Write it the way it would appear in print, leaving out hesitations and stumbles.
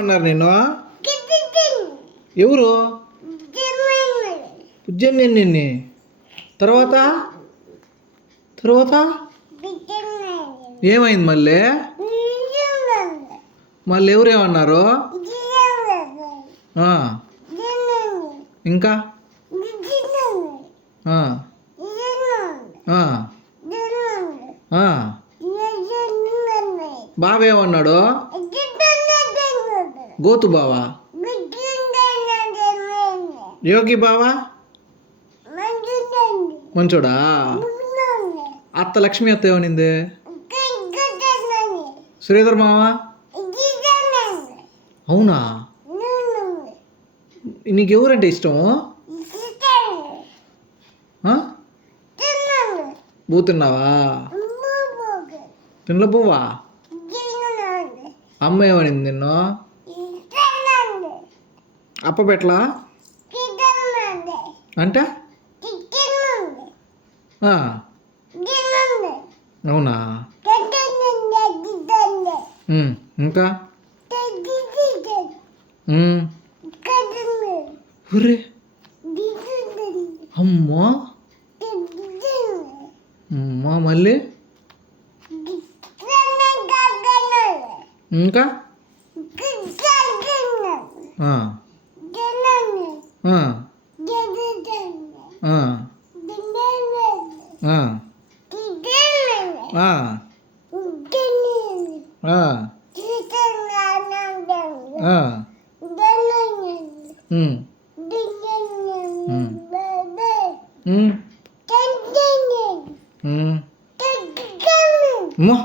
అన్నారు నేను. ఎవరు? పుజ్జని నిన్ని. తర్వాత తర్వాత ఏమైంది మళ్ళీ? మళ్ళీ ఎవరు ఏమన్నారు? ఇంకా బావ ఏమన్నాడు? గోతు బావా? యోగి బావా మంచోడా? అత్త లక్ష్మి అత్త ఏమనింది? శ్రీధర్ మావా? అవునా? నీకెవరంటే ఇష్టము? బూతున్నావా? తినలో పోవా? అమ్మ ఏమనింది నిన్ను? అప్ప పెట్లా అంటే? అవునా? ఇంకా అమ్మా అమ్మా మళ్ళీ ఇంకా అమ్మా